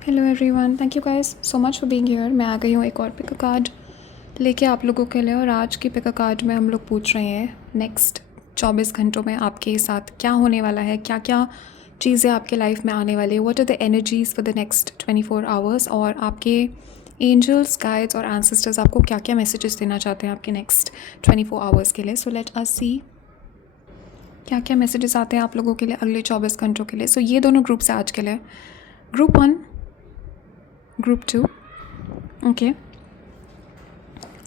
Hello everyone, thank you guys so much for being here. मैं आ गई हूँ एक और पिक कार्ड लेके आप लोगों के लिए। और आज की पिक कार्ड में हम लोग पूछ रहे हैं नेक्स्ट 24 घंटों में आपके साथ क्या होने वाला है, क्या क्या चीज़ें आपके लाइफ में आने वाली है, what are the energies for the next 24 hours, और आपके एंजल्स, गाइड्स और एंसेस्टर्स आपको क्या क्या मैसेजेस देना चाहते हैं आपके नेक्स्ट 24 आवर्स के लिए। सो लेट अस सी क्या क्या मैसेजेस आते हैं आप लोगों के लिए अगले 24 घंटों के लिए। सो ये दोनों ग्रुप्स हैं आज के लिए, group 1, group 2। Okay,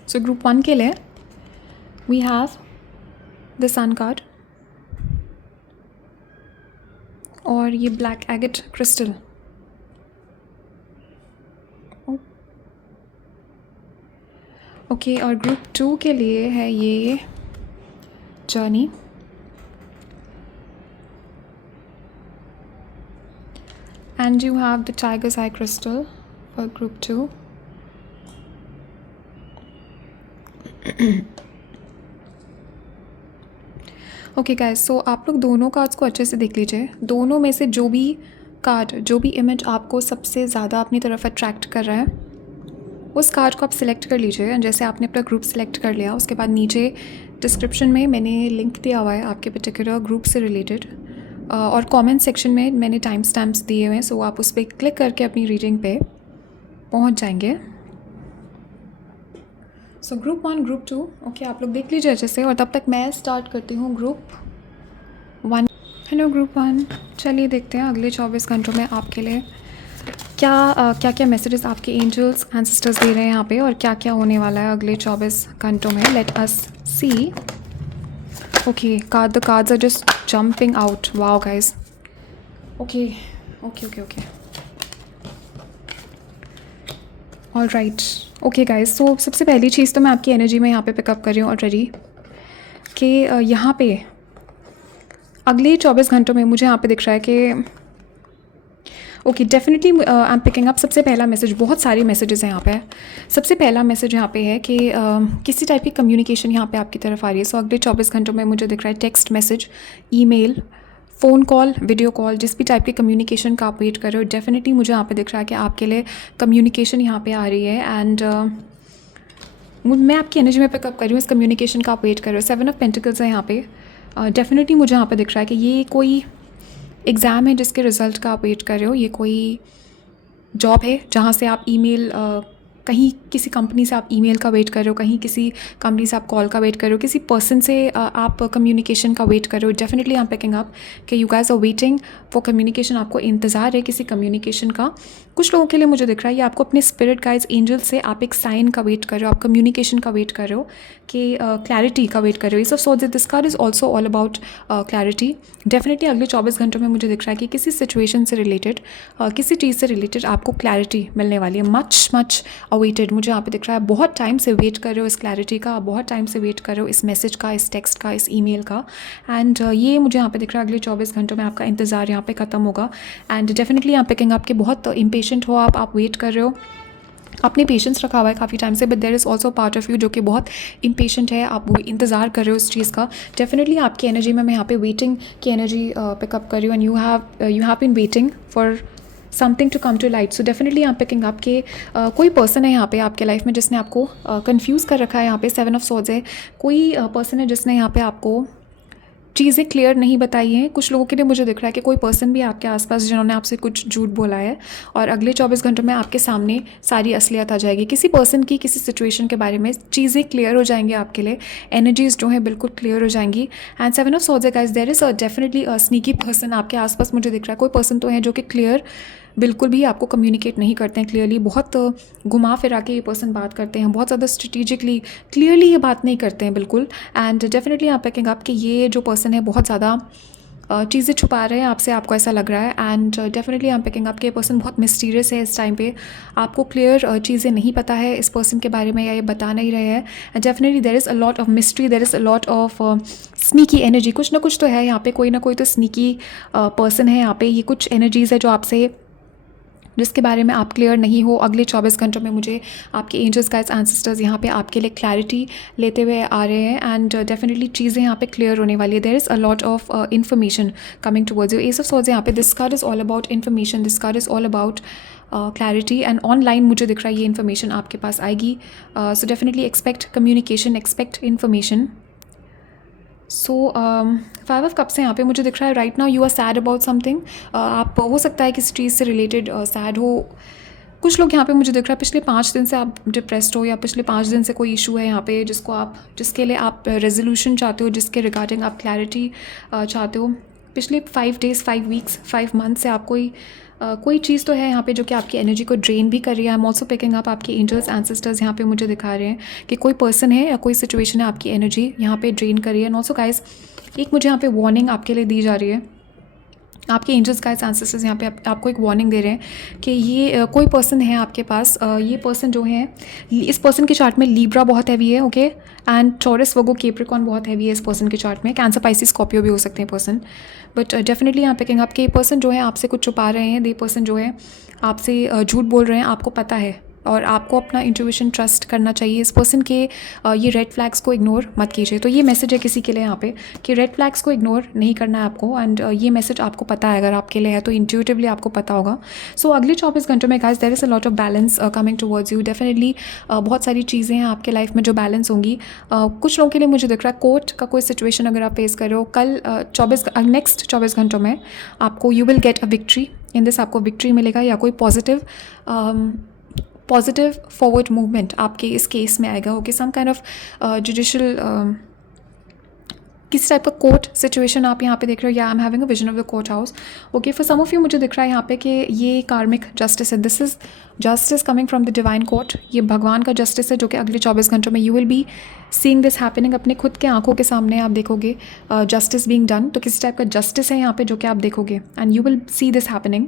so group 1 के लिए we have the sun card और ये ब्लैक एगेट क्रिस्टल। ओके, और ग्रुप 2 के लिए है ये journey, and you have the tiger's eye crystal for group 2। Okay guys, so आप लोग दोनों कार्ड्स को अच्छे से देख लीजिए। दोनों में से जो भी कार्ड, जो भी इमेज आपको सबसे ज़्यादा अपनी तरफ अट्रैक्ट कर रहा है, उस कार्ड को आप सिलेक्ट कर लीजिए। जैसे आपने अपना ग्रुप सिलेक्ट कर लिया, उसके बाद नीचे डिस्क्रिप्शन में मैंने लिंक दिया हुआ है आपके पर्टिकुलर ग्रुप से रिलेटेड, और कमेंट सेक्शन में मैंने टाइम स्टैम्प्स दिए हुए हैं। सो आप उस पर क्लिक करके अपनी रीडिंग पे पहुंच जाएंगे। सो ग्रुप 1, ग्रुप 2, ओके आप लोग देख लीजिए अच्छे से। और तब तक मैं स्टार्ट करती हूँ ग्रुप 1। हेलो ग्रुप 1, चलिए देखते हैं अगले 24 घंटों में आपके लिए क्या क्या मैसेजेस आपके एंजल्स एंसेस्टर्स दे रहे हैं यहाँ पे, और क्या क्या होने वाला है अगले 24 घंटों में। Let us see. Okay, the cards are just jumping out. Wow guys, okay okay okay okay, all right. Okay guys, so सबसे पहली चीज़ तो मैं आपकी एनर्जी में यहाँ पे पिकअप कर रही हूँ ऑलरेडी कि यहाँ पे अगले 24 घंटों में मुझे यहाँ पे दिख रहा है कि okay definitely I am picking up. सबसे पहला मैसेज, बहुत सारे मैसेजेस हैं यहाँ पे। सबसे पहला मैसेज यहाँ पे है कि किसी टाइप की कम्युनिकेशन यहाँ पे आपकी तरफ आ रही है। सो अगले 24 घंटों में मुझे दिख रहा है text message, email, phone call, video call, जिस भी टाइप की कम्युनिकेशन का आप वेट कर रहे हो, डेफिनेटली मुझे यहाँ पे दिख रहा है कि आपके लिए कम्युनिकेशन यहाँ पे आ रही है। एंड मैं आपकी एनर्जी में पिकअप कर रही हूँ इस कम्युनिकेशन का आप वेट कर रहे हो। 7 ऑफ पेंटिकल्स है यहाँ पे। डेफिनेटली मुझे यहाँ पे दिख रहा है कि ये कोई एग्ज़ाम है जिसके रिज़ल्ट का आप वेट कर रहे हो, ये कोई जॉब है जहाँ से आप ईमेल, कहीं किसी कंपनी से आप ईमेल का वेट कर रहे हो, कहीं किसी कंपनी से आप कॉल का वेट कर रहे हो, किसी पर्सन से आप कम्युनिकेशन का वेट कर रहे हो। Definitely I am picking up कि you guys are waiting for communication. आपको इंतज़ार है किसी कम्युनिकेशन का। कुछ लोगों के लिए मुझे दिख रहा है ये आपको अपने स्पिरिट गाइड्स, एंजल से आप एक साइन का वेट कर रहे हो, आप कम्युनिकेशन का वेट कर रहे हो, कि क्लैरिटी का वेट कर रहे हो। ये सब this card is also all about clarity. Definitely अगले 24 घंटों में मुझे दिख रहा है कि किसी सिचुएशन से रिलेटेड, किसी चीज़ से रिलेटेड आपको क्लैरिटी मिलने वाली है। मच अवेटेड मुझे यहाँ पे दिख रहा है। बहुत टाइम से वेट कर रहे हो इस क्लैरिटी का, बहुत टाइम से वेट कर रहे हो इस मैसेज का, इस टेक्स्ट का, इस ईमेल का। एंड ये मुझे यहाँ पे दिख रहा है अगले 24 घंटों में आपका इंतज़ार यहाँ पे ख़त्म होगा। एंड डेफिनेटली यहाँ पिकिंग अप के बहुत इम्पेशेंट हो आप वेट कर रहे हो, आपने पेशेंस रखा हुआ है काफ़ी टाइम से, but there is also part of you जो कि बहुत इम्पेशेंट है, आप वो इंतज़ार कर रहे हो इस चीज़ का। डेफिनेटली आपकी एनर्जी में मैं यहाँ पे वेटिंग की एनर्जी पिकअप कर रही हूँ। And you have been waiting for something to come to light. So definitely यहाँ पिकिंग अप के कोई पर्सन है यहाँ पे आपके लाइफ में जिसने आपको कंफ्यूज कर रखा है। यहाँ पे 7 ऑफ सोर्ड्स है। कोई पर्सन है जिसने यहाँ पे आपको चीज़ें क्लियर नहीं बताई हैं। कुछ लोगों के लिए मुझे दिख रहा है कि कोई पर्सन भी आपके आसपास जिन्होंने आपसे कुछ झूठ बोला है, और अगले 24 घंटों में आपके सामने सारी असलियत आ जाएगी। किसी पर्सन की किसी सिचुएशन के बारे में चीज़ें क्लियर हो जाएंगी आपके लिए, एनर्जीज जो है बिल्कुल क्लियर हो जाएंगी। And 7 of swords guys, there is definitely a sneaky person आपके आसपास मुझे दिख रहा है। कोई पर्सन तो है जो कि क्लियर बिल्कुल भी आपको कम्युनिकेट नहीं करते हैं क्लियरली, बहुत घुमा फिरा के ये पर्सन बात करते हैं, बहुत ज़्यादा स्ट्रेटेजिकली क्लियरली ये बात नहीं करते हैं बिल्कुल। एंड डेफिनेटली आप पिकिंग अप कि ये जो पर्सन है बहुत ज़्यादा चीज़ें छुपा रहे हैं आपसे, आपको ऐसा लग रहा है। And definitely I am picking up कि ये पर्सन बहुत मिस्टीरियस है इस टाइम पे, आपको क्लियर चीज़ें नहीं पता है इस पर्सन के बारे में, या ये बता नहीं रहे हैं। And definitely there is a lot of mystery, there is a lot of sneaky energy. कुछ ना कुछ तो है यहाँ पे, कोई ना कोई तो स्नीकी पर्सन है यहाँ पे। ये कुछ एनर्जीज़ है जो आपसे, जिसके बारे में आप क्लियर नहीं हो। अगले 24 घंटों में मुझे आपके एंजल्स, गाइड्स, एंसेस्टर्स यहाँ पे आपके लिए क्लैरिटी लेते हुए आ रहे हैं। एंड डेफिनेटली चीज़ें यहाँ पे क्लियर होने वाली है। There is a lot of information coming towards you. Ace of swords यहाँ पे, this card is all about information, this card is all about clarity, and online मुझे दिख रहा है ये इन्फॉर्मेशन आपके पास आएगी. So definitely expect communication, expect information. So 5 of cups हैं यहाँ पे मुझे दिख रहा है. Right now you are sad about something. आप हो सकता है किसी चीज़ से रिलेटेड सैड हो. कुछ लोग यहाँ पे मुझे दिख रहा है पिछले 5 दिन से आप डिप्रेस्ड हो, या पिछले 5 दिन से कोई इशू है यहाँ पे जिसके लिए आप रेजोल्यूशन चाहते हो, जिसके रिगार्डिंग आप क्लैरिटी चाहते हो. पिछले 5 डेज़, 5 वीक्स, 5 मंथ से आप कोई चीज़ तो है यहाँ पे जो कि आपकी एनर्जी को ड्रेन भी कर रही है. I am also picking up आपके एंजल्स, एंसेस्टर्स यहाँ पे मुझे दिखा रहे हैं कि कोई पर्सन है या कोई सिचुएशन है आपकी एनर्जी यहाँ पे ड्रेन कर रही है. एंड ऑल्सो गाइस, एक मुझे यहाँ पे वार्निंग आपके लिए दी जा रही है. आपके एंजल्स, गाइस, एंसेस्टर्स यहाँ पे आपको एक वार्निंग दे रहे हैं कि ये कोई पर्सन है आपके पास. ये पर्सन जो है, इस पर्सन के चार्ट में लिब्रा बहुत हैवी है, okay, and taurus, Virgo, Capricorn बहुत हैवी है इस पर्सन के चार्ट में. कैंसर, पाइसिस, स्कॉर्पियो भी हो सकते हैं पर्सन. बट डेफिनेटली यहाँ पे कहेंगे आपके पर्सन जो है आपसे कुछ छुपा रहे हैं. ये पर्सन जो है आपसे झूठ बोल रहे हैं, आपको पता है, और आपको अपना इंट्यूशन ट्रस्ट करना चाहिए. इस पर्सन के ये रेड फ्लैग्स को इग्नोर मत कीजिए. तो ये मैसेज है किसी के लिए यहाँ पे कि रेड फ्लैग्स को इग्नोर नहीं करना है आपको. एंड ये मैसेज आपको पता है, अगर आपके लिए है तो इंट्यूटिवली आपको पता होगा. सो अगले 24 घंटों में guys there is a lot of balance coming towards you. Definitely बहुत सारी चीज़ें हैं आपके लाइफ में जो बैलेंस होंगी. कुछ लोगों के लिए मुझे दिख रहा है कोर्ट का कोई सिचुएशन अगर आप फेस कर रहे हो, कल नेक्स्ट 24 घंटों में आपको you will get a victory in this. आपको विक्ट्री मिलेगा, या कोई पॉजिटिव फॉरवर्ड मूवमेंट आपके इस केस में आएगा. Okay, some kind of judicial किसी टाइप का कोर्ट सिचुएशन आप यहाँ पे देख रहे हो, या I am having a vision of the court house. Okay, for some of you मुझे दिख रहा है यहाँ पे कि ये कार्मिक जस्टिस है. This is justice coming from the divine court. ये भगवान का जस्टिस है जो कि अगले 24 घंटों में you will be seeing this happening. अपने खुद के आंखों के सामने आप देखोगे जस्टिस बीइंग डन. तो किसी टाइप का जस्टिस है यहाँ पे जो कि आप देखोगे, and you will see this happening,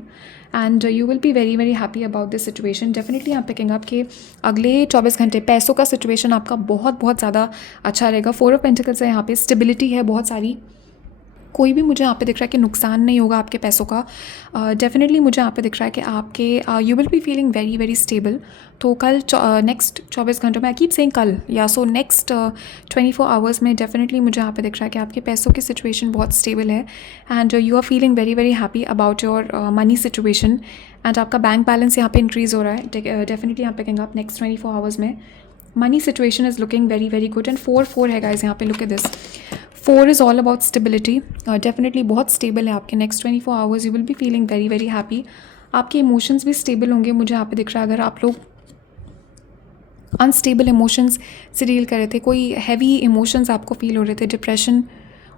and you will be very very happy about this situation. Definitely यहाँ पे कहेंगे आपके अगले 24 घंटे पैसों का सिचुएशन आपका बहुत बहुत ज़्यादा अच्छा रहेगा. 4 ऑफ पेंटिकल्स है यहाँ पे, स्टेबिलिटी है बहुत सारी. कोई भी मुझे यहाँ पे दिख रहा है कि नुकसान नहीं होगा आपके पैसों का. डेफिनेटली मुझे यहाँ पे दिख रहा है कि आपके you will be feeling very very stable. तो कल नेक्स्ट 24 घंटों में, आई कीप सेइंग कल, या सो नेक्स्ट 24 आवर्स में डेफिनेटली मुझे यहाँ पे दिख रहा है कि आपके पैसों की सिचुएशन बहुत स्टेबल है, and you are feeling very very happy about your money situation. And आपका बैंक बैलेंस यहाँ पे इंक्रीज़ हो रहा है. डेफिनेटली यहाँ पे कहेंगे आप नेक्स्ट 24 आवर्स में money situation is looking very very good. And 4 है गाइस यहाँ पे, look at this. 4 is all about stability. Definitely बहुत स्टेबल है आपके next 24 hours. You will be feeling very very happy. आपके इमोशंस भी स्टेबल होंगे मुझे यहाँ पे दिख रहा है. अगर आप लोग अनस्टेबल इमोशंस से डील कर रहे थे, कोई हैवी इमोशंस आपको फील हो रहे थे, डिप्रेशन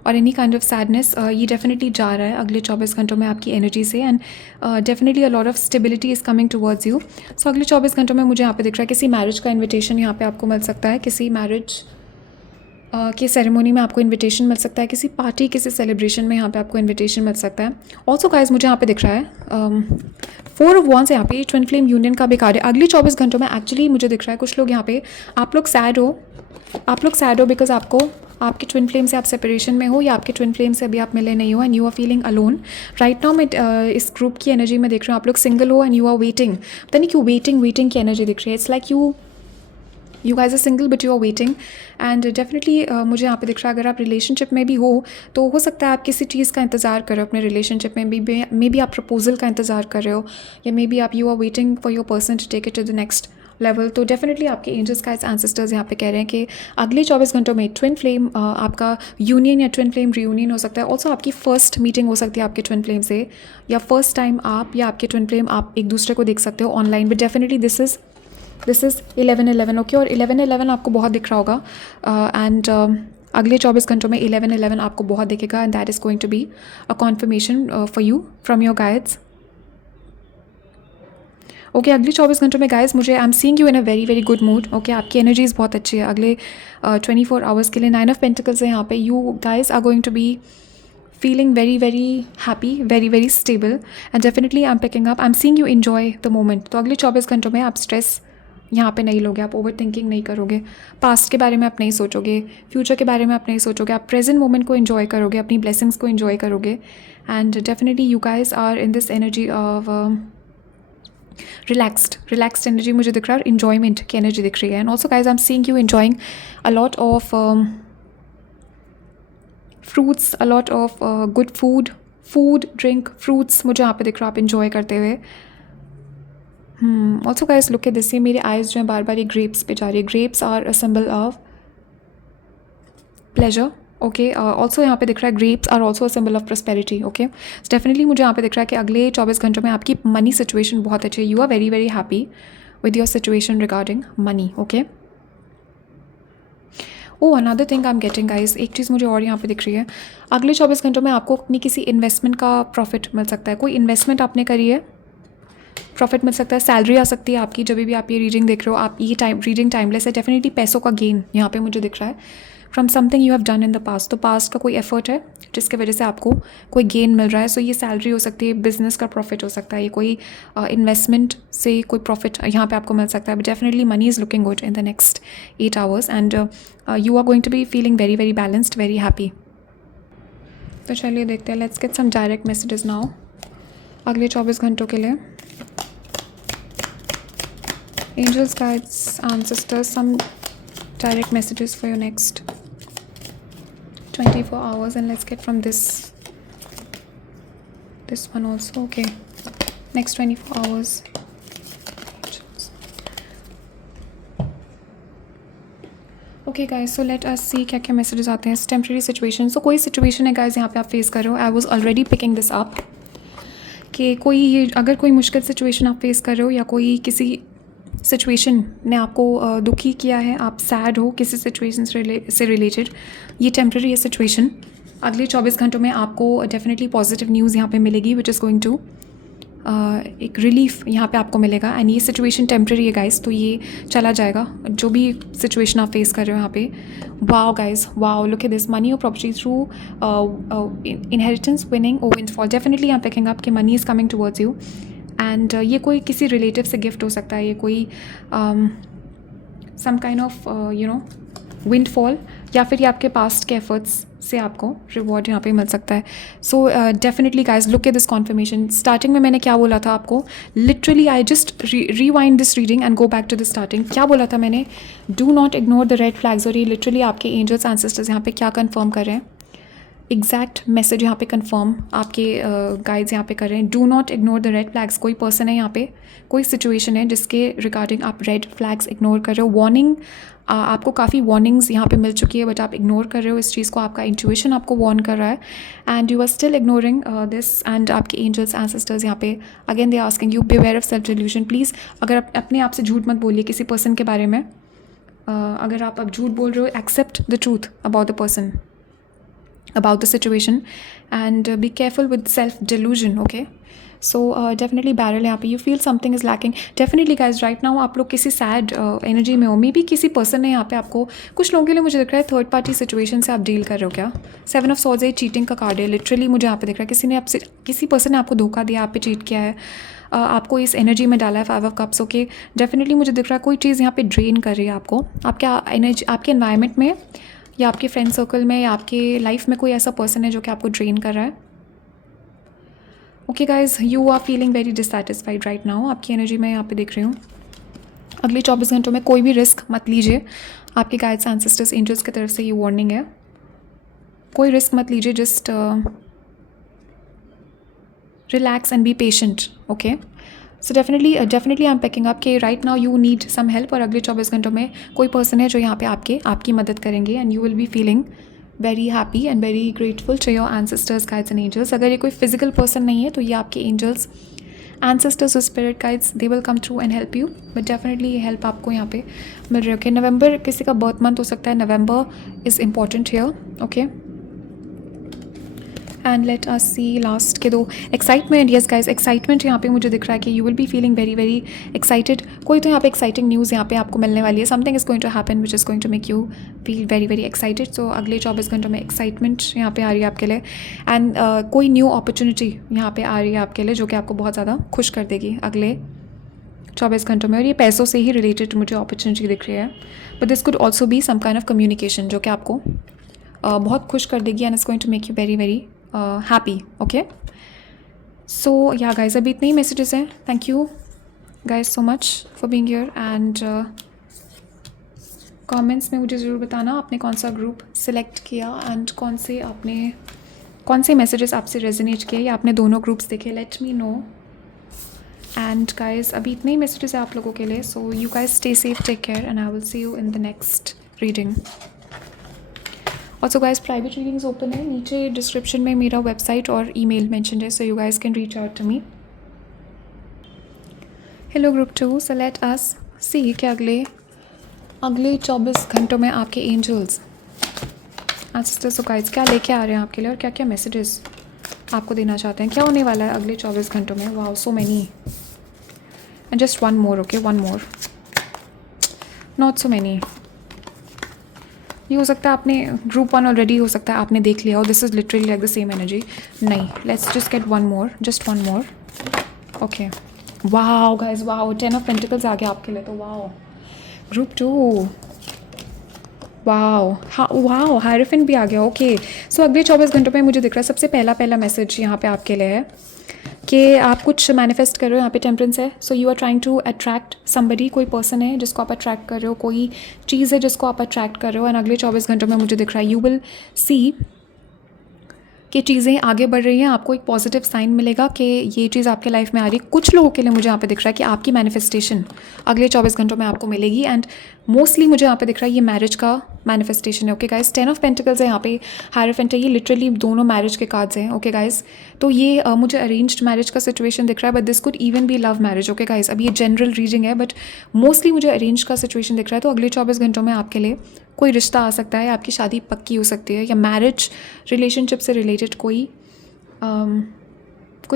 और एनी काइंड ऑफ सैडनेस, ये डेफिनेटली जा रहा है अगले 24 घंटों में आपकी एनर्जी से. And definitely a lot of stability is coming towards you. So अगले 24 घंटों में मुझे यहाँ पे दिख रहा है किसी मैरिज का इन्विटेशन यहाँ पे आपको मिल सकता है. किसी मैरिज के सेरेमोनी में आपको इनविटेशन मिल सकता है. किसी पार्टी, किसी सेलिब्रेशन में यहाँ पे आपको इनविटेशन मिल सकता है. ऑल्सो गाइस मुझे यहाँ पे दिख रहा है 4 ऑफ वॉन्स यहाँ पे, ट्विन फ्लेम यूनियन का भी कार्ड है. अगले 24 घंटों में एक्चुअली मुझे दिख रहा है कुछ लोग यहाँ पे, आप लोग सैड हो बिकॉज आपके ट्विन फ्लेम से आप सेपरेशन में हो, या आपके ट्विन फ्लेम से अभी आप मिले नहीं हो, and you are feeling alone right now. मैं इस ग्रुप की एनर्जी में देख रहा हूँ आप लोग सिंगल हो एंड यू आर वेटिंग. पता नहीं क्यों वेटिंग की एनर्जी दिख रही है. It's like you guys are single but you are waiting. And definitely मुझे यहाँ पे दिख रहा है अगर आप रिलेशनशिप में भी हो सकता है आप किसी चीज़ का इंतज़ार कर रहे हो अपने रिलेशनशिप में. मे बी आप प्रपोजल का इंतज़ार कर रहे हो, या मे बी आप you are waiting for your person to take it to the next level. तो डेफिनेटली आपके एंजल्स गाइड्स एंसेस्टर्स यहाँ पे कह रहे हैं कि अगले 24 घंटों में ट्विन फ्लेम आपका यूनियन या ट्विन फ्लेम रियूनियन हो सकता है. ऑल्सो आपकी फर्स्ट मीटिंग हो सकती है आपके ट्विन फ्लेम से, या फर्स्ट टाइम आप या आपके ट्विन फ्लेम आप एक दूसरे को देख सकते हो online. But definitely this is 11-11. Okay, और 11-11 आपको बहुत दिख रहा होगा. एंड अगले 24 घंटों में 11-11 आपको बहुत दिखेगा, and that is going to be a confirmation for you from your guides. Okay, अगले 24 घंटों में गाइज मुझे I am seeing you in a very very good mood. Okay, आपकी एनर्जीज बहुत अच्छी है अगले 24 आवर्स के लिए. 9 ऑफ पेंटिकल्स है यहाँ पे. You guys are going to be feeling very very happy, very very stable, and definitely I'm picking up, I'm seeing you enjoy the moment. तो अगले 24 घंटों में आप स्ट्रेस यहाँ पे नहीं लोगे, आप ओवर थिंकिंग नहीं करोगे, पास्ट के बारे में आप नहीं सोचोगे, फ्यूचर के बारे में आप नहीं सोचोगे, आप प्रेजेंट मोमेंट को एंजॉय करोगे, अपनी ब्लेसिंग्स को एंजॉय करोगे. And definitely you guys are in this energy of relaxed energy मुझे दिख रहा है, और इन्जॉयमेंट की एनर्जी दिख रही है. And also guys I am seeing you enjoying a lot of fruits, a lot of good food, drink, fruits मुझे यहाँ पे दिख रहा है आप enjoy करते हुए. Also guys look at this, ये मेरे आइज़ जो है बार बार ये ग्रेप्स पे जा रही है. Grapes are a symbol of pleasure. Okay, also यहाँ पे दिख रहा है grapes are also a symbol of prosperity. Okay, definitely मुझे यहाँ पे दिख रहा है कि अगले 24 घंटों में आपकी मनी सिचुएशन बहुत अच्छी है. You are very very happy with your situation regarding money. Okay, oh another thing I am getting guys, एक चीज़ मुझे और यहाँ पे दिख रही है. अगले 24 घंटों में आपको अपनी किसी इन्वेस्टमेंट का प्रॉफिट मिल सकता है. कोई इन्वेस्टमेंट आपने करी है, प्रॉफिट मिल सकता है. सैलरी आ सकती है आपकी. जब भी आप ये रीडिंग देख रहे हो, आप ये रीडिंग टाइमलेस है. डेफिनेटली पैसों का गेन यहाँ पे मुझे दिख रहा है from something you have done in the past. तो पास्ट का कोई एफर्ट है जिसके वजह से आपको कोई गेन मिल रहा है. सो ये सैलरी हो सकती है, बिजनेस का प्रॉफिट हो सकता है, ये कोई इन्वेस्टमेंट से कोई प्रॉफिट यहाँ पे आपको मिल सकता है. But definitely money is looking good in the next 8 hours and you are going to be feeling very very balanced, very happy. तो चलिए देखते हैं, let's get some direct messages now अगले 24 घंटों के लिए. Angels, guides, ancestors, some direct messages for your next 24 hours, and let's get from this one also. Okay, next 24 hours. Okay guys, so let us see क्या क्या messages आते हैं. Temporary situation. सो कोई situation है गाइज यहाँ पे आप face कर रहे हो. I was already picking this up कि कोई ये अगर कोई मुश्किल सिचुएशन आप फेस कर रहे हो या कोई किसी सिचुएशन ने आपको दुखी किया है, आप सैड हो किसी सिचुएशन से रिलेटेड, ये टेम्प्रेरी है सिचुएशन. अगले 24 घंटों में आपको डेफिनेटली पॉजिटिव न्यूज़ यहाँ पे मिलेगी विच इज़ गोइंग टू एक रिलीफ यहाँ पे आपको मिलेगा. एंड ये सिचुएशन टेम्प्रेरी है गाइस, तो ये चला जाएगा जो भी सिचुएशन आप फेस कर रहे हो यहाँ पे. Wow guys, wow, look at this. Money और प्रॉपर्टी थ्रू इनहेरिटेंस, विनिंग और विंडफॉल. डेफिनेटली यहाँ पे कहेंगे आपके money is coming towards you. And ये कोई किसी रिलेटिव से गिफ्ट हो सकता है, ये कोई some kind of you know windfall, या फिर ये आपके पास्ट के एफर्ट्स से आपको रिवॉर्ड यहाँ पे मिल सकता है. So definitely guys look at this confirmation. Starting में मैंने क्या बोला था आपको, literally I just rewind this reading and go back to the starting. क्या बोला था मैंने, do not ignore the red flags. और ये लिटरली आपके एंजल्स एंसेस्टर्स यहाँ पे क्या कन्फर्म कर रहे हैं, एग्जैक्ट मैसेज यहाँ पे कंफर्म आपके गाइड्स यहाँ पे कर रहे हैं. Do not ignore the red flags. कोई पर्सन है यहाँ पे, कोई सिचुएशन है जिसके रिगार्डिंग आप रेड फ्लैग्स इग्नोर कर रहे हो. वार्निंग, आपको काफ़ी वार्निंग्स यहाँ पे मिल चुकी है बट आप इग्नोर कर रहे हो इस चीज़ को. आपका इंट्यूशन आपको वार्न कर रहा है and you are still ignoring this. And आपके एंजल्स एंसेस्टर्स यहाँ पे again they asking you beware of self delusion. Please अगर आप अपने आप से झूठ मत बोलिए किसी पर्सन के बारे में. अगर आप अब झूठ बोल रहे हो, accept the truth about the person, about the situation, and be careful with self delusion. Okay, so definitely barrel यहाँ पे, you feel something is lacking. Definitely guys, right now आप लोग किसी sad energy में हो. मे बी किसी person ने यहाँ पे आपको, कुछ लोगों के लिए मुझे दिख रहा है थर्ड पार्टी सिचुएशन से आप डील कर रहे हो क्या. 7 ऑफ सॉर्ड्स है, चीटिंग का कार्ड है. लिटरली मुझे यहाँ पे दिख रहा है किसी ने आपसे, किसी पर्सन ने आपको धोखा दिया, आप पे चीट किया है, आपको इस एनर्जी में डाला है 5 ऑफ कप्स. ओके, डेफिनेटली मुझे दिख रहा है कोई चीज़ यहाँ पे ड्रेन कर रही है आपको, आपके एनर्जी, आपके एनवायरनमेंट में या आपके फ्रेंड सर्कल में या आपके लाइफ में कोई ऐसा पर्सन है जो कि आपको ड्रेन कर रहा है. Okay guys, you are feeling very dissatisfied right now. आपकी एनर्जी मैं यहाँ पे देख रही हूँ. अगले 24 घंटों में कोई भी रिस्क मत लीजिए. आपके गाइड्स, एंसेस्टर्स, एंजल्स की तरफ से ये वार्निंग है, कोई रिस्क मत लीजिए. Just relax and be patient. Okay, so definitely I am packing up कि right now you need some help. और अगले 24 घंटों में कोई पर्सन है जो यहाँ पे आपकी मदद करेंगे and you will be feeling very happy and very grateful to your ancestors, guides and angels. अगर ये कोई फिजिकल पर्सन नहीं है तो ये आपके एंजल्स, एंसेस्टर्स और spirit guides, they will come through and help you. But definitely ये हेल्प आपको यहाँ पे मिल रही है. ओके, नवंबर किसी का बर्थ मंथ हो सकता है. November is important here. Okay, and let us see last के 2. एक्साइटमेंट. येस गाइज, एक्साइटमेंट यहाँ पे मुझे दिख रहा है कि you will be feeling very very excited. कोई तो यहाँ पे एक्साइटिंग न्यूज़ यहाँ पे आपको मिलने वाली है. Something is going to happen which is going to make you feel very very excited. So अगले 24 घंटों में एक्साइटमेंट यहाँ पे आ रही है आपके लिए. एंड कोई न्यू अपॉर्चुनिटी यहाँ पे आ रही है आपके लिए जो कि आपको बहुत ज़्यादा खुश कर देगी अगले 24 घंटों में. और ये पैसों से ही रिलेटेड मुझे अपॉर्चुनिटी दिख रही है. But this could also be some kind of communication जो कि आपको बहुत खुश कर देगी and is going to make you very very happy. Okay, so yeah guys, अभी इतने ही मैसेजेस हैं. Thank you guys so much for being here and comments में मुझे ज़रूर बताना आपने कौन सा ग्रुप सिलेक्ट किया एंड कौन से मैसेजेस आपसे रेजोनेट किए या आपने दोनों ग्रुप्स देखे. Let me know and guys अभी इतने ही मैसेजेस है आप लोगों के लिए. So you guys stay safe, take care, and I will see you in the next reading. Also guys private readings open है. नीचे डिस्क्रिप्शन में मेरा वेबसाइट और ईमेल मेंशन्ड है, so you guys can reach out to me. Hello group 2. So let us see कि अगले 24 घंटों में आपके एंजल्स, एंसेस्टर्स और गाइड्स क्या लेके आ रहे हैं आपके लिए और क्या क्या मैसेजेस आपको देना चाहते हैं. क्या होने वाला है अगले 24 घंटों में. Wow, so many. And just one more. Okay, one more, not so many. ये हो सकता है आपने ग्रुप 1 ऑलरेडी, हो सकता है आपने देख लिया हो. This is literally like the same energy. नहीं, let's just get one more, just one more. Okay, wow guys, wow, 10 of pentacles आ गया आपके लिए. तो वाओ ग्रुप 2, वाओ, हाँ वाओ, हायरोफेंट भी आ गया. ओके, सो अगले 24 घंटों में मुझे दिख रहा है सबसे पहला मैसेज यहाँ पे आपके लिए है कि आप कुछ मैनिफेस्ट कर रहे हो. यहाँ पे टेम्परेंस है. So you are trying to attract somebody. कोई पर्सन है जिसको आप अट्रैक्ट कर रहे हो, कोई चीज़ है जिसको आप अट्रैक्ट कर रहे हो. एंड अगले 24 घंटों में मुझे दिख रहा है यू विल सी कि चीज़ें आगे बढ़ रही हैं. आपको एक पॉजिटिव साइन मिलेगा कि ये चीज़ आपके लाइफ में आ रही है. कुछ लोगों के लिए मुझे यहाँ पे दिख रहा है कि आपकी मैनिफेस्टेशन अगले 24 घंटों में आपको मिलेगी. एंड मोस्टली मुझे यहाँ पे दिख रहा है ये मैरिज का मैनिफेस्टेशन है. ओके गाइस, 10 ऑफ पेंटिकल्स है यहाँ पे, हायरोफेंट है. ये लिटरली दोनों मैरिज के कार्ड्स हैं. ओके गाइस, तो ये मुझे अरेंज्ड मैरिज का सिचुएशन दिख रहा है, but this could even be love marriage. Okay guys, अब ये जनरल रीडिंग है, बट मोस्टली मुझे अरेंज का सिचुएशन दिख रहा है. तो अगले 24 घंटों में आपके लिए कोई रिश्ता आ सकता है, आपकी शादी पक्की हो सकती है, या मैरिज रिलेशनशिप से रिलेटेड कोई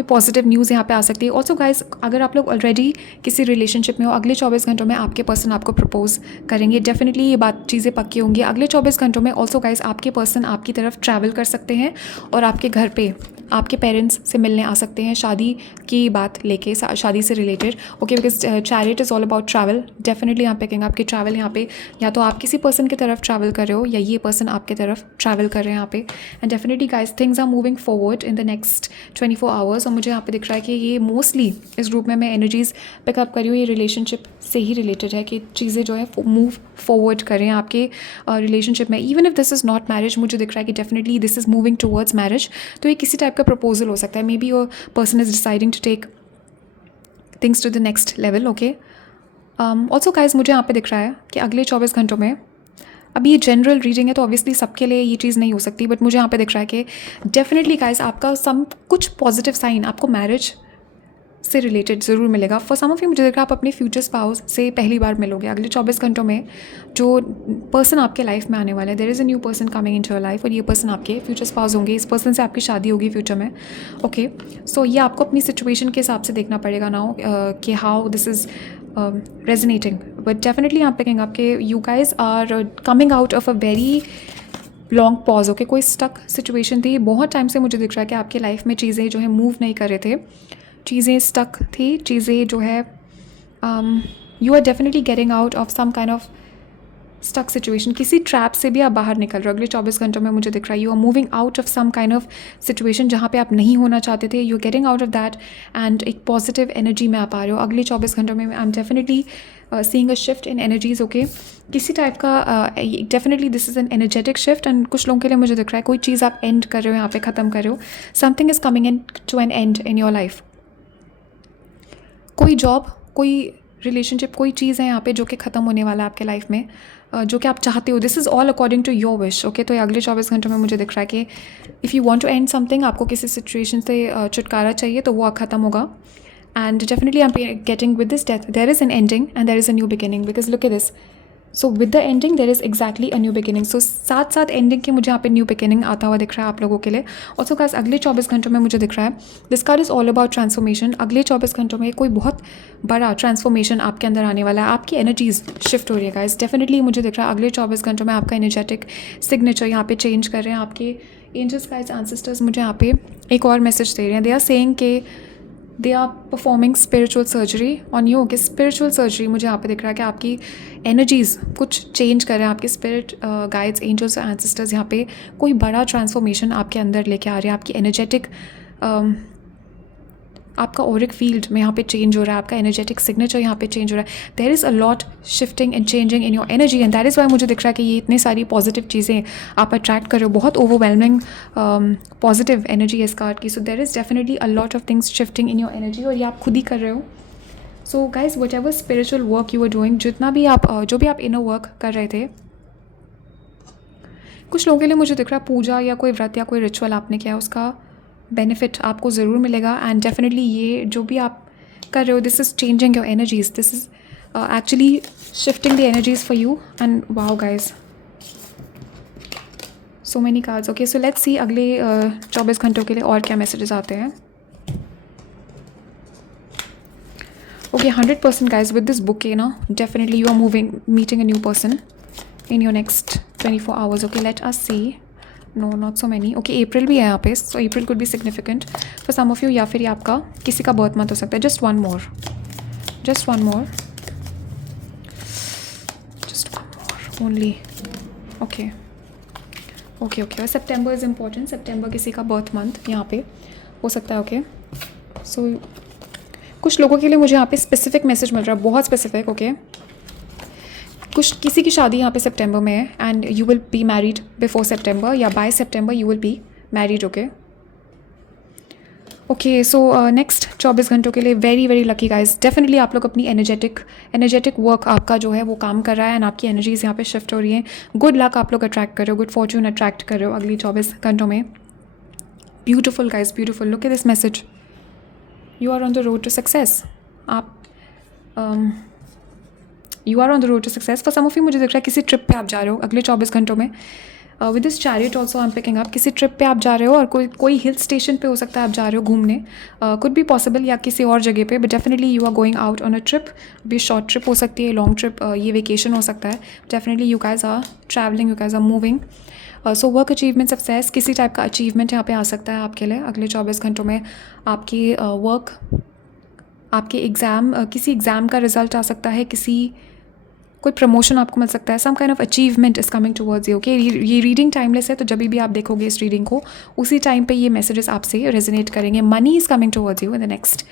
पॉजिटिव न्यूज़ यहाँ पे आ सकती है. ऑल्सो गाइज, अगर आप लोग ऑलरेडी किसी रिलेशनशिप में हो, अगले 24 घंटों में आपके पर्सन आपको प्रपोज करेंगे. डेफिनेटली ये बात चीज़ें पक्की होंगी अगले 24 घंटों में. ऑल्सो गाइज, आपके पर्सन आपकी तरफ ट्रैवल कर सकते हैं और आपके घर पे आपके पेरेंट्स से मिलने आ सकते हैं शादी की बात लेके, शादी से related. Okay, because chariot is all about travel. Definitely यहाँ पे कहेंगे आपके ट्रैवल यहाँ पे, या तो आप किसी पर्सन की तरफ ट्रैवल कर रहे हो या ये पर्सन आपके तरफ ट्रैवल कर रहे हैं यहाँ पे. And definitely guys, things are moving forward in the next 24 hours. और मुझे यहाँ पे दिख रहा है कि ये मोस्टली इस ग्रुप में मैं एनर्जीज़ पिकअप करी हूँ, ये रिलेशनशिप से ही रिलेटेड है कि चीज़ें जो है मूव फॉरवर्ड करें आपके रिलेशनशिप में. Even if this is not marriage, मुझे दिख रहा है कि definitely this is moving towards marriage. तो ये किसी टाइप का प्रपोजल हो सकता है. Maybe your person is deciding to take things to the next level. Okay, also guys, मुझे यहाँ पे दिख रहा है कि अगले 24 घंटों में, अभी ये जनरल रीडिंग है तो ऑब्वियसली सबके लिए ये चीज़ नहीं हो सकती, बट मुझे यहाँ पे दिख रहा है कि डेफिनेटली गाइज आपका कुछ पॉजिटिव साइन आपको मैरिज से रिलेटेड ज़रूर मिलेगा. फॉर सम ऑफ यू मुझे दिख रहा है आप अपने फ्यूचर स्पाउस से पहली बार मिलोगे अगले 24 घंटों में. जो पर्सन आपके लाइफ में आने वाला है, there is a new person coming in to your life, और ये पर्सन आपके फ्यूचर स्पाउस होंगे. इस पर्सन से आपकी शादी होगी फ्यूचर में. ओके, सो ये आपको अपनी सिचुएशन के हिसाब से देखना पड़ेगा नाउ कि how this is resonating. But definitely यहाँ पे कहेंगे आपके you guys are coming out of a very long pause. Okay, कोई स्टक सिचुएशन थी बहुत टाइम से. मुझे दिख रहा है कि आपके लाइफ में चीज़ें जो है मूव नहीं कर रहे थे, चीज़ें स्टक थी, चीज़ें जो है you are definitely getting out of some kind of stuck situation. किसी ट्रैप से भी आप बाहर निकल रहे हो अगले 24 घंटों में. मुझे दिख रहा है you are moving out of some kind of situation जहाँ पे आप नहीं होना चाहते थे. You are getting out of that and एक पॉजिटिव एनर्जी में आप आ रहे हो अगले 24 घंटों में. I am definitely seeing a shift in energies. Okay, किसी टाइप का definitely this is an energetic shift. And कुछ लोगों के लिए मुझे दिख रहा है कोई चीज़ आप एंड कर रहे हो, यहाँ पे ख़त्म कर रहे हो. Something is coming in to an end in your life. कोई जॉब, कोई रिलेशनशिप, कोई चीज़ है यहाँ पे जो कि ख़त्म होने वाला है आपके लाइफ में, जो कि आप चाहते हो. This is all according to your wish. Okay, तो ये अगले 24 घंटों में मुझे दिख रहा है कि if you want to end something, आपको किसी सिचुएशन से छुटकारा चाहिए तो वो ख़त्म होगा. And definitely I am getting with this death there is an ending and there is a new beginning. Because look at this, so with the ending there is exactly a new beginning. So साथ साथ ending के मुझे यहाँ पे new beginning आता हुआ दिख रहा है आप लोगों के लिए. ऑल्सो गाइस, अगले 24 घंटों में मुझे दिख रहा है this card is all about transformation. अगले 24 घंटों में कोई बहुत बड़ा ट्रांसफॉर्मेशन आपके अंदर आने वाला है. आपकी एनर्जीज शिफ्ट हो रही है गाइस. डेफिनेटली मुझे दिख रहा है अगले 24 घंटों में आपका एनर्जेटिक सिग्नेचर यहाँ पे चेंज कर रहे हैं. आपके एंजल्स गाइस एंसेस्टर्स मुझे यहाँ पे एक और मैसेज दे रहे हैं. दे आर सेइंग के they are performing spiritual surgery on you. कि स्पिरिचुअल सर्जरी मुझे यहाँ पे दिख रहा है कि आपकी एनर्जीज़ कुछ चेंज कर रहे हैं. आपके स्पिरिट गाइड्स, एंजल्स और एंसेस्टर्स यहाँ पे कोई बड़ा ट्रांसफॉर्मेशन आपके अंदर लेके आ रहे हैं. आपकी एनर्जेटिक आपका ऑरिक फील्ड में यहाँ पे चेंज हो रहा है. आपका एनर्जेटिक सिग्नेचर यहाँ पे चेंज हो रहा है. There is a lot shifting and changing in your energy and that is why मुझे दिख रहा है कि ये इतनी सारी पॉजिटिव चीज़ें आप अट्रैक्ट कर रहे हो. बहुत ओवरवेलमिंग पॉजिटिव एनर्जी है इस कार्ड की. So there is definitely a lot of things shifting in your energy और ये आप खुद ही कर रहे हो. So guys whatever spiritual work you are doing, जितना भी आप जो भी आप इनर वर्क कर रहे थे, कुछ लोगों के लिए मुझे दिख रहा है पूजा या कोई व्रत या कोई रिचुअल आपने किया, उसका बेनिफिट आपको ज़रूर मिलेगा. एंड डेफिनेटली ये जो भी आप कर रहे हो, this is changing your energies, this is actually shifting the energies for you. And wow guys, so many cards. Okay, so let's see अगले 24 घंटों के लिए और क्या मैसेजेस आते हैं. Okay, 100% guys with this book ना, definitely you are meeting a new person in your next 24 hours. Okay, let us see. No, not so many. Okay, April भी है यहाँ पे, so April could be significant for some of you. या फिर ये आपका किसी का बर्थ मंथ हो सकता है. Just one more, just one more only. Okay, okay, okay. September is important. September किसी का बर्थ मंथ यहाँ पे हो सकता है. Okay, so कुछ लोगों के लिए मुझे यहाँ पे स्पेसिफिक मैसेज मिल रहा है, बहुत स्पेसिफिक. ओके, कुछ किसी की शादी यहाँ पे सितंबर में है and you will be married before September या by September you will be married. Okay, okay. So next 24 घंटों के लिए very very lucky guys. Definitely आप लोग अपनी एनर्जेटिक वर्क आपका जो है वो काम कर रहा है एंड आपकी एनर्जीज यहाँ पे शिफ्ट हो रही हैं. गुड लक आप लोग अट्रैक्ट कर रहे हो, गुड फॉर्च्यून अट्रैक्ट कर रहे हो अगली 24 घंटों में. Beautiful guys, beautiful. Look at this message, you are on the road to success. आप you are on the road to success. For some of you मुझे दिख रहा है किसी ट्रिप पे आप जा रहे हो अगले 24 घंटों में. With this chariot also I am picking up, किसी ट्रिप पे आप जा रहे हो और कोई हिल स्टेशन पे हो सकता है आप जा रहे हो घूमने, कुड बी पॉसिबल, या किसी और जगह पे. But definitely you are going out on a trip. भी शॉर्ट ट्रिप हो सकती है, लॉन्ग ट्रिप, ये वेकेशन हो सकता है. Definitely you guys are travelling, you guys are moving. So work achievement success, किसी टाइप का अचीवमेंट यहाँ पे आ सकता है आपके लिए अगले 24 घंटों में. आपकी वर्क, आपके एग्ज़ाम, किसी एग्ज़ाम का रिजल्ट आ सकता है, कोई प्रमोशन आपको मिल सकता है. Some kind of achievement is coming towards you. Okay, ये रीडिंग टाइमलेस है, तो जब भी आप देखोगे इस रीडिंग को उसी टाइम पे ये मैसेजेस आपसे रेजोनेट करेंगे. Money is coming towards you in the next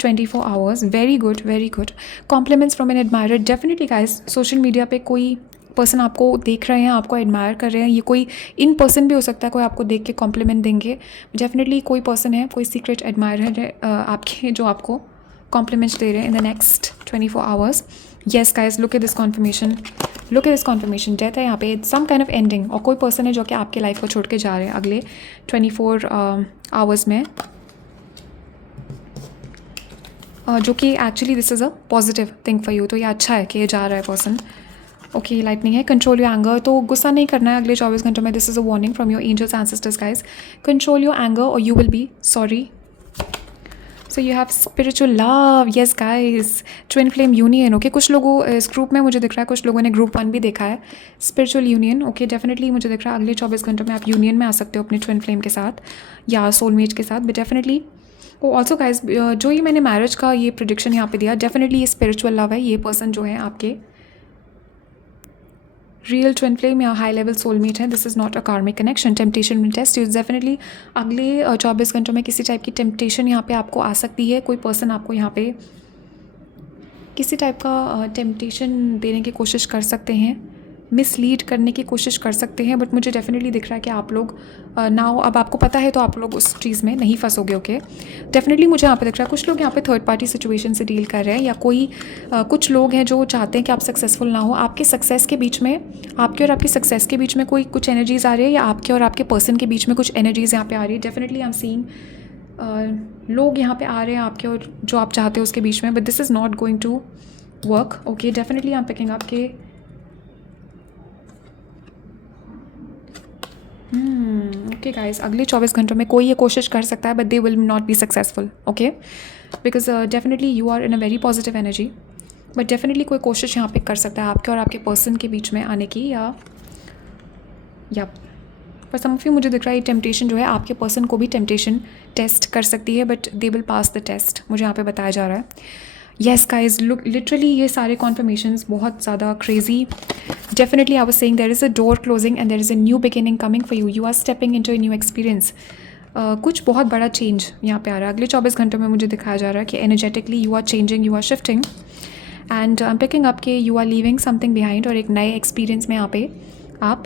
24 hours. Very good, very good. Compliments from an admirer. Definitely guys social media पे कोई पर्सन आपको देख रहे हैं, आपको एडमायर कर रहे हैं. ये कोई इन पर्सन भी हो सकता है, कोई आपको देख के कॉम्प्लीमेंट देंगे. डेफिनेटली कोई पर्सन है, कोई सीक्रेट एडमायरर है आपके, जो आपको कॉम्प्लीमेंट्स दे रहे हैं इन the next 24 hours. Yes guys, look at this conformation, look at this conformation. Death है यहाँ पे, सम काइंड ऑफ एंडिंग, और कोई पर्सन है जो कि आपके लाइफ को छोड़ के जा रहे हैं अगले 24 आवर्स में, जो कि actually this is a positive thing for you. तो ये अच्छा है कि ये जा रहा है पर्सन. ओके, लाइटनिंग है. कंट्रोल योर एंगर, तो गुस्सा नहीं करना है अगले 24 घंटों में. This is a warning from your angels ancestors guys. Control your anger और you will be sorry. So you have spiritual love. Yes guys, twin flame union. Okay, कुछ लोगों इस ग्रुप में मुझे दिख रहा है, कुछ लोगों ने ग्रुप 1 भी देखा है. Spiritual union. ओके, डेफिनेटली मुझे दिख रहा है अगले 24 घंटों में आप यूनियन में आ सकते हो अपने ट्विन फ्लेम के साथ या सोलमेट के साथ. बट डेफिनेटली ऑल्सो गाइज, जो ये मैंने मैरिज का ये प्रिडिक्शन यहाँ पे दिया, डेफिनेटली ये स्पिरिचुअल लव है. ये पर्सन जो है आपके रियल ट्विन फ्लेम या हाई लेवल सोलमेट है. This is not a karmic connection. Temptation will test you. Definitely अगले 24 घंटों में किसी टाइप की टेम्पटेशन यहाँ पे आपको आ सकती है. कोई पर्सन आपको यहाँ पे किसी टाइप का टेम्पटेशन देने की कोशिश कर सकते हैं, मिसलीड करने की कोशिश कर सकते हैं. बट मुझे डेफिनेटली दिख रहा है कि आप लोग नाउ, अब आपको पता है तो आप लोग उस चीज़ में नहीं फंसोगे. ओके, डेफिनेटली मुझे यहाँ पे दिख रहा है कुछ लोग यहाँ पे थर्ड पार्टी सिचुएशन से डील कर रहे हैं, या कोई कुछ लोग हैं जो चाहते हैं कि आप सक्सेसफुल ना हो. आपके सक्सेस के बीच में, आपके और आपकी सक्सेस के बीच में कोई कुछ एनर्जीज आ रही है, या आपके और आपके पर्सन के बीच में कुछ एनर्जीज यहाँ पे आ रही है. डेफिनेटली आई एम सीइंग लोग यहाँ पे आ रहे हैं आपके और जो आप चाहते हो उसके बीच में. But this is not going to work. Okay, definitely I am picking up के ओके गाइज, अगले 24 घंटों में कोई ये कोशिश कर सकता है, but they will not be successful. Okay, because definitely you are in a very positive energy. But definitely कोई कोशिश यहाँ पे कर सकता है आपके और आपके पर्सन के बीच में आने की, या पर सम ऑफ यू मुझे दिख रहा है ये टेम्पटेशन जो है आपके पर्सन को भी टेम्पटेशन टेस्ट कर सकती है. But they will pass the test, मुझे यहाँ पे बताया जा रहा है. येस गाइज, लुक लिटरली ये सारे कॉन्फर्मेशंस बहुत ज़्यादा crazy. Definitely I was saying there is a door closing and there is a new beginning coming for you. You are stepping into a new experience. कुछ बहुत बड़ा change यहाँ पे आ रहा है अगले 24 घंटों में. मुझे दिखाया जा रहा है कि energetically you are changing, you are shifting, and I am picking up के you are leaving something behind. और एक नए एक्सपीरियंस में यहाँ पे आप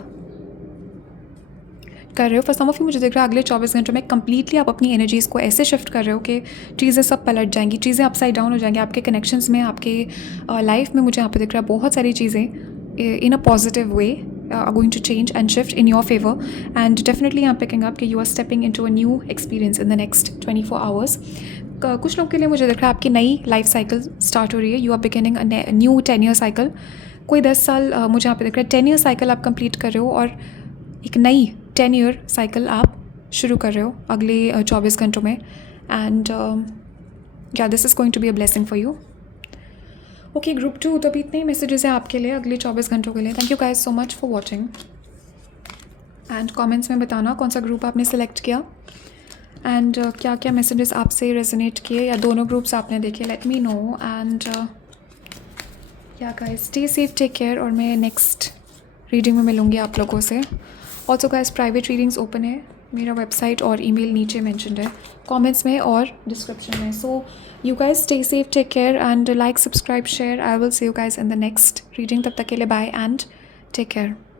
कर रहे हो, फॉर सम ऑफ यू मुझे दिख रहा है अगले 24 घंटों में कम्प्लीटली आप अपनी एनर्जीज़ को ऐसे शिफ्ट कर रहे हो कि चीज़ें सब पलट जाएंगी, चीज़ें अपसाइड डाउन हो जाएंगी आपके कनेक्शंस में, आपके लाइफ में। मुझे यहाँ पे दिख रहा है बहुत सारी चीज़ें in a positive way are going to change and shift in your favor, and definitely I'm picking up कि you are stepping into a new experience in the next 24 hours. कुछ लोग के लिए मुझे दिख रहा है आपकी नई लाइफ साइकिल स्टार्ट हो रही है, you are beginning a new 10-year cycle. कोई 10 साल मुझे यहाँ पे दिख रहा है 10-year साइकिल आप कंप्लीट कर रहे हो और एक नई 10-year साइकिल आप शुरू कर रहे हो अगले 24 घंटों में, एंड या this is going to be a blessing for you. Okay group 2, तो अभी इतने ही मैसेजेस हैं आपके लिए अगले 24 घंटों के लिए। Thank you guys so much for watching, and comments में बताना कौन सा ग्रुप आपने सेलेक्ट किया, एंड क्या क्या मैसेजेस आपसे रेजोनेट किए या दोनों ग्रुप्स आपने देखे, लेट मी नो। एंड या guys stay safe, take care, और मैं नेक्स्ट रीडिंग में मिलूँगी आप लोगों से। Also guys private readings open है, मेरा वेबसाइट और ईमेल नीचे मेंशन्ड है कमेंट्स में और डिस्क्रिप्शन में। सो you guys stay safe, take care, and like, subscribe, share. I will see you guys in the next reading. तब तक के लिए bye and take care.